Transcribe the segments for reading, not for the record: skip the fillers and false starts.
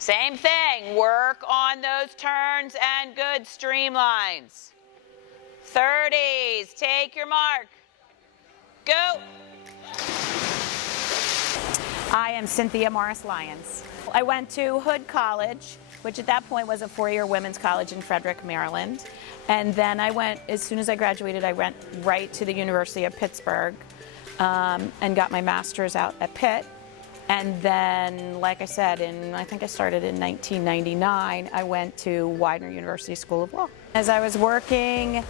Same thing, work on those turns and good streamlines. 30s, take your mark. Go. I am Cynthia Lyons. I went to Hood College, which at that point was a four-year women's college in Frederick, Maryland. And then as soon as I graduated, I went right to the University of Pittsburgh and got my master's out at Pitt. And then, like I said, I think I started in 1999, I went to Widener University School of Law. As I was working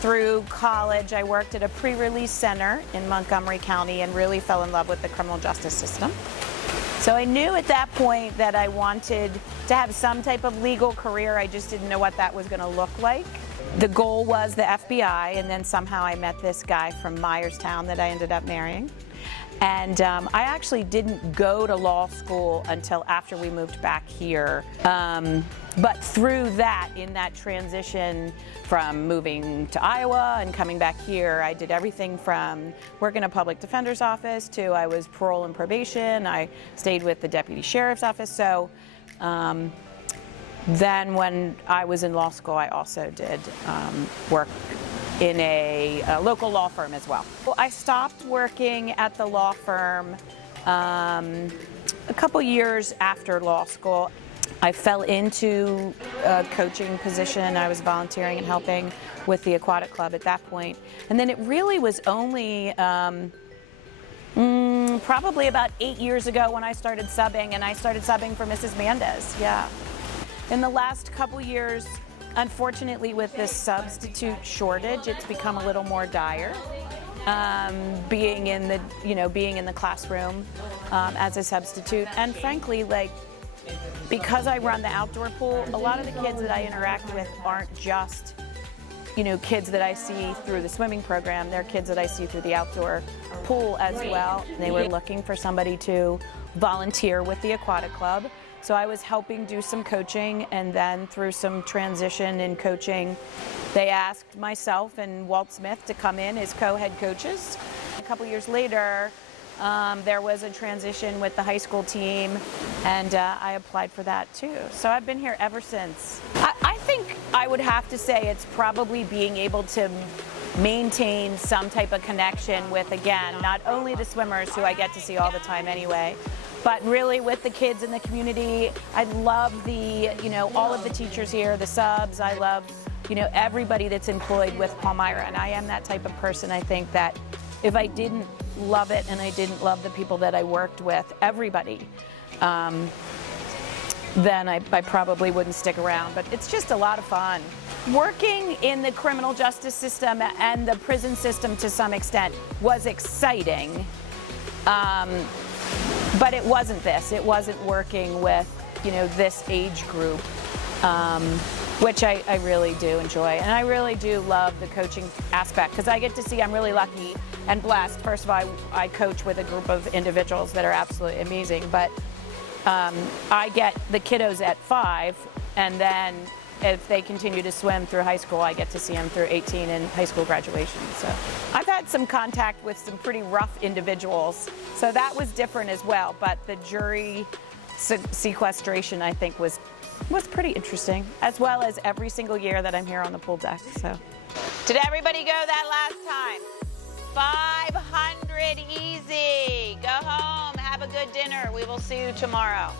through college, I worked at a pre-release center in Montgomery County and really fell in love with the criminal justice system. So I knew at that point that I wanted to have some type of legal career. I just didn't know what that was going to look like. The goal was the FBI, and then somehow I met this guy from Myerstown that I ended up marrying. And I actually didn't go to law school until after we moved back here. But through that, in that transition from moving to Iowa and coming back here, I did everything from working in a public defender's office to I was parole and probation. I stayed with the deputy sheriff's office. So then when I was in law school, I also did work in a local law firm as well. I stopped working at the law firm a couple years after law school. I fell into a coaching position. I was volunteering and helping with the aquatic club at that point. And then it really was only probably about 8 years ago when I started subbing, and I started subbing for Mrs. Mendez, yeah. In the last couple years, unfortunately, with this substitute shortage, it's become a little more dire. Being in the classroom as a substitute, and frankly, because I run the outdoor pool, a lot of the kids that I interact with aren't just, kids that I see through the swimming program. They're kids that I see through the outdoor pool as well. They were looking for somebody to volunteer with the aquatic club. So I was helping do some coaching, and then through some transition in coaching, they asked myself and Walt Smith to come in as co-head coaches. A couple years later, there was a transition with the high school team, and I applied for that too. So I've been here ever since. I think I would have to say it's probably being able to maintain some type of connection with, again, not only the swimmers who I get to see all the time anyway, but really with the kids in the community. I love all of the teachers here, the subs. I love, everybody that's employed with Palmyra. And I am that type of person, I think, that if I didn't love it and I didn't love the people that I worked with, everybody, then I probably wouldn't stick around. But it's just a lot of fun. Working in the criminal justice system and the prison system to some extent was exciting. But it wasn't this. It wasn't working with, this age group, which I really do enjoy. And I really do love the coaching aspect, because I get to see, I'm really lucky and blessed. First of all, I coach with a group of individuals that are absolutely amazing, but I get the kiddos at 5, and then if they continue to swim through high school, I get to see them through 18 and high school graduation. So I've had some contact with some pretty rough individuals, so that was different as well. But the jury sequestration, I think, was pretty interesting, as well as every single year that I'm here on the pool deck. So Did everybody go that last time? 500 easy. Go home, have a good dinner. We will see you tomorrow.